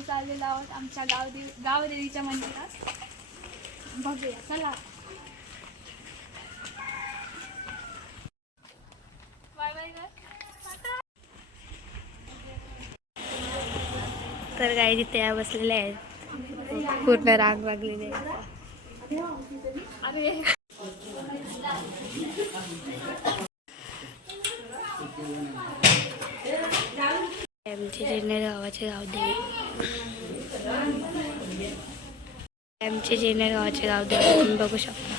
आम्ही चाललेलो आहोत आमच्या गावदेवीच्या मंदिरात. बघूया चला. Bye bye. तर गाई तिथे बसलेले आहेत, पूर्ण रांग लागलेली आहे. आमचे जेनेर गावाचे गावदेवी, आमचे जेनेर गावाचे गावदेवी तुम्ही बघू शकता.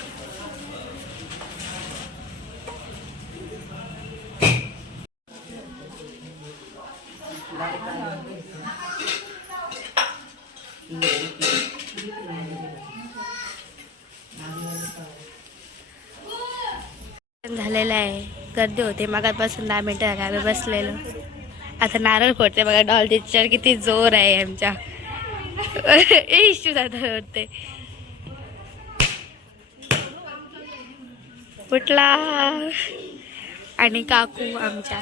झालेलं आहे, गर्दी होते. मगापासून 10 मिनिटं झाली आम्ही बसलेलो. आता नारळ फोडते बघा. डॉल टीचर किती जोर आहे आमच्या. इश्यू जाता होते फुटला. आणि काकू आमच्या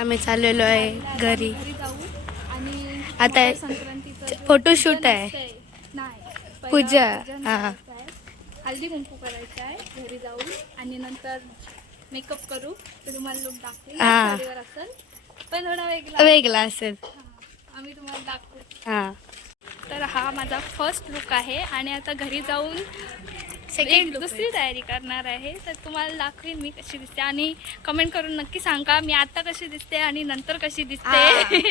आम्ही चाललेलो आहे घरी. आता फोटोशूट आहे, पूजा. हा, हल्दी कुंकू करायचं आहे घरी जाऊन आणि नंतर मेकअप करू. तर तुम्हाला लुक दाखवेल. साडीवर असेल पण थोडा वेगळा असेल. आम्ही तुम्हाला दाखवू. हा, तर हा माझा फर्स्ट लुक आहे आणि आता घरी जाऊन दुसरी तयारी करणार आहे. तर तुम्हाला दाखवीन मी कशी दिसते आणि कमेंट करून नक्की सांगा मी आता कशी दिसते आणि नंतर कशी दिसते.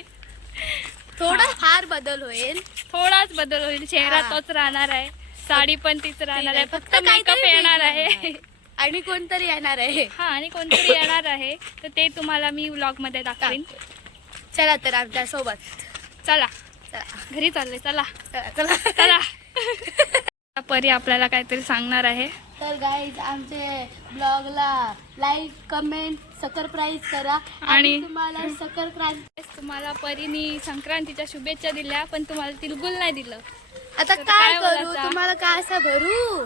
थोडा फार बदल होईल, थोडाच बदल होईल. चेहरा तोच राहणार आहे, साडी पण तीच राहणार आहे, फक्त मेकअप येणार आहे आणि कोणतरी येणार आहे. हा, आणि कोणतरी येणार आहे. तर ते तुम्हाला मी व्लॉग मध्ये दाखवीन. चला तर आमच्या सोबत. चला चला घरी चालले. चला चला चला. परी आपल्याला काहीतरी सांगणार आहे. तर गाईज आमचे ब्लॉगला लाईक, कमेंट, सबस्क्राईब करा. आणि तुम्हाला सबस्क्राईब. तुम्हाला परीनी संक्रांतीच्या शुभेच्छा दिल्या पण तुम्हाला तिळगुळ नाही दिलं. आता तर काय काय करू, बोलायचं? तुम्हाला काय असं भरू.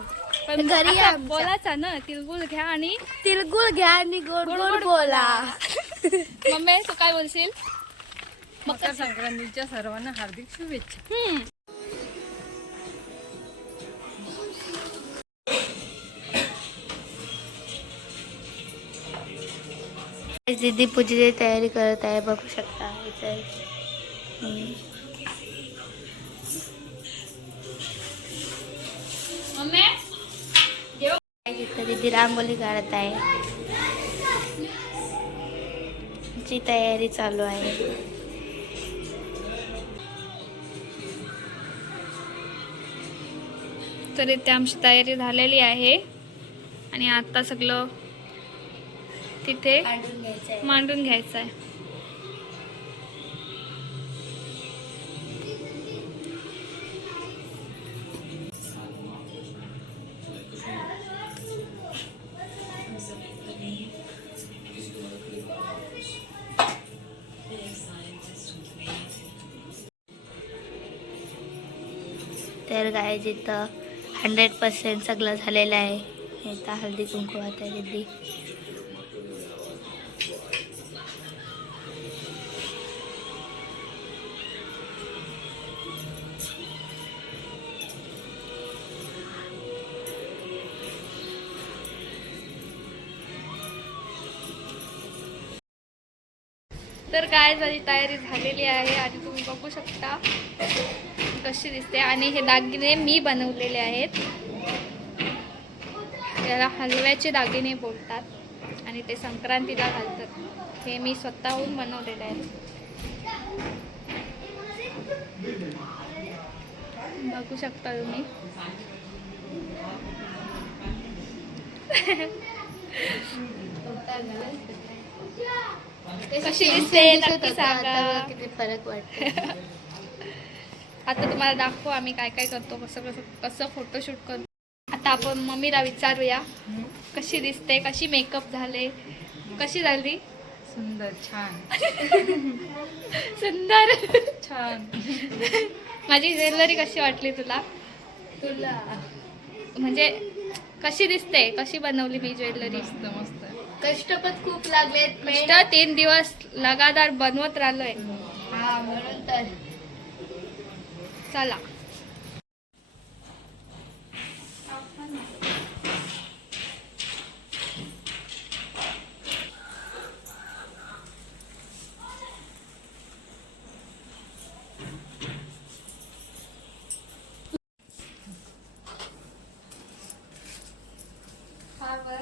पण घरी असं आमच्या. बोलायचं ना, तिळगुळ घ्या आणि तिळगुळ घ्या आणि गोड गोड बोला. मम्मी तू काय बोलशील? मकर संक्रांतीच्या सर्वांना हार्दिक शुभेच्छा. दीदी पूजेची तयारी करत आहे, बघू शकता इथे. इथे दीदी रांगोळी काढत आहे, ची तयारी चालू आहे. तर इथे आमची तयारी झालेली आहे आणि आता सगळं तिथे मांडून घ्यायचं आहे. तर गाईज इथं 100% सगळं झालेलं आहे. इथं हळदी कुंकू आहे दीदी. तर काय माझी तयारी झालेली आहे आणि तुम्ही बघू शकता कशी दिसते. आणि हे दागिने मी बनवलेले आहेत. याला हलव्याचे दागिने बोलतात आणि ते संक्रांतीला घालतात. हे मी स्वतःहून बनवलेले आहेत. बघू शकता तुम्ही. कशी दिसते नक्की सांगा. किती फरक वाटतो. आता तुम्हाला दाखवू आम्ही काय काय करतो, कसं फोटोशूट करतो. आता आपण मम्मीला विचारूया कशी दिसते, कशी मेकअप झाले, कशी झाली. सुंदर, छान. सुंदर, छान. माझी ज्वेलरी कशी वाटली तुला? तुला म्हणजे कशी दिसते, कशी बनवली मी ज्वेलरी? मस्त मस्त. कष्ट पण खूप लागलेत कष्ट 3 दिवस लगातार बनवत राहिलोय. हा म्हणून तर चला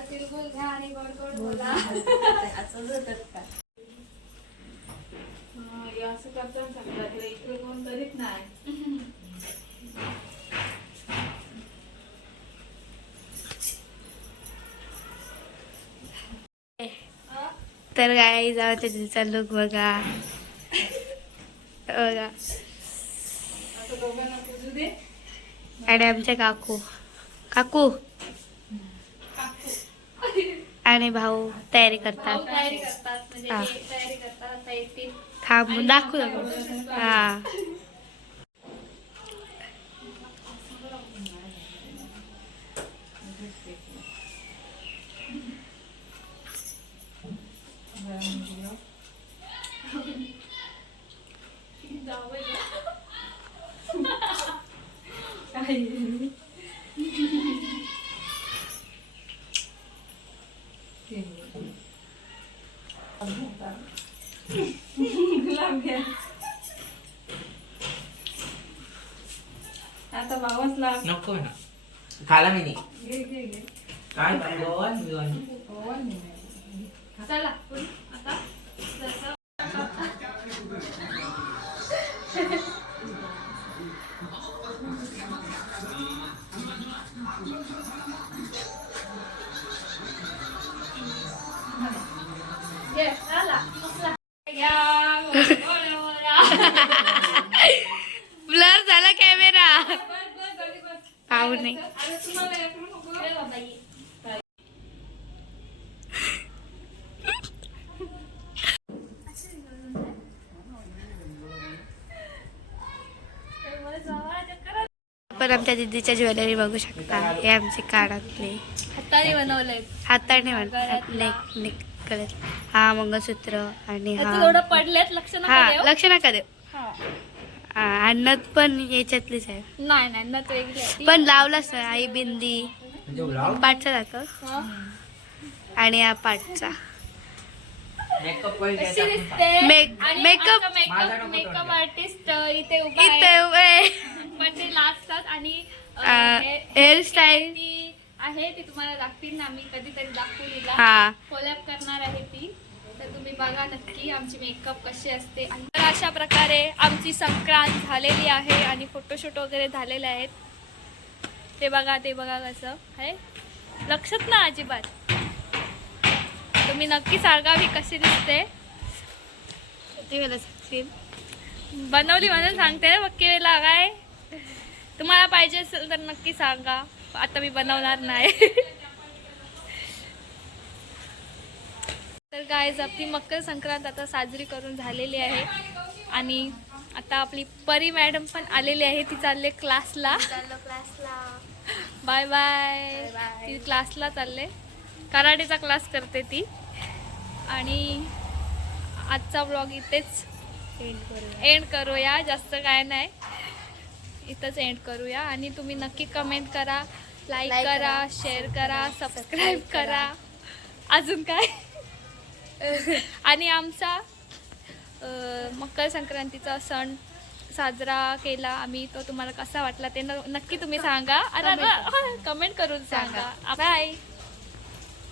तिळगुळ घ्या आणि गोड गोड बोला. असं करतात संक्रांतीला इकडे कोण करीत नाही. तर काय जाऊ त्या दिवसा लुक बघा बघा. आता दोघांना पुजू दे. आणि आमचे काकू काकू आणि भाऊ तयारी करतात. तयारी करतात म्हणजे हा. ते तयारी करतात आता येतील. थांबून दाखवू दाखवू. हा आता बाबाच लाग. नको ना खाला मी नाही घे घे घे. काय भगवान बिवान ओवाळणी. चला पुढे आता जसं ये, चला, मस्त. या, बोला, बोला. ब्लर झाला कॅमेरा पाहू नाही. अरे तुम्हाला ऐकू नको. ए बाबा, ये. पण आमच्या दीदीच्या ज्वेलरी बघू शकता. हे आमचे कानातले हाताने बनवलंय. हाताने म्हणतात नेकलेस. हा मंगळसूत्र आणि त्याचं हा थोडं पडलेत लक्ष नका हा देऊ. लक्ष नका देऊ. हा. हा, नथ पण याच्यातलीच आहे. नाही नाही नथ वेगळी आहे ती. पण लावलाच नाही. आई बिंदी पाठचा दाखव हा. आणि हा पाठचा मेकअप कशी दिसते? आणि मेकअप आमचा माझा नको मेकअप तोंड. आर्टिस्ट इथे उभा इथे आहे. उभे. पण ते लाजतात आणि हेअरस्टाईल ती आहे ती तुम्हाला दाखवीन ना मी कधीतरी दाखवून हिला. हा कोलॅब करणार आहे ती. तर तुम्ही बघा नक्की आमची मेकअप कशी असते. आणि तर अशा प्रकारे आमची संक्रांत झालेली आहे आणि फोटोशूट वगैरे झालेले आहेत. ते बघा कसं आहे. लक्षात ना अजिबात. तुम्ही नक्की सांगा मी कशी दिसते. ते मला सांगशील. बनवली म्हणून सांगते. बाकी वेळेला काय तुम्हाला पाहिजे असेल तर नक्की सांगा. आता मी बनवणार नाही. तर गाईज आपली मकर संक्रांत आता साजरी करून झालेली आहे आणि आता आपली परी मॅडम पण आलेली आहे. ती चालले क्लासला. Bye bye. ती क्लासला चालले. कराटेचा क्लास करते ती. आणि आजचा ब्लॉग इथेच एंड करूया. जास्त काय नाही इथंच एंड करूया. आणि तुम्ही नक्की कमेंट करा, लाईक करा, शेअर करा, सबस्क्राईब करा. अजून काय आणि आमचा मकर संक्रांतीचा सण साजरा केला आम्ही. तो तुम्हाला कसा वाटला ते नक्की तुम्ही सांगा. कमेंट करून सांगा. बाय.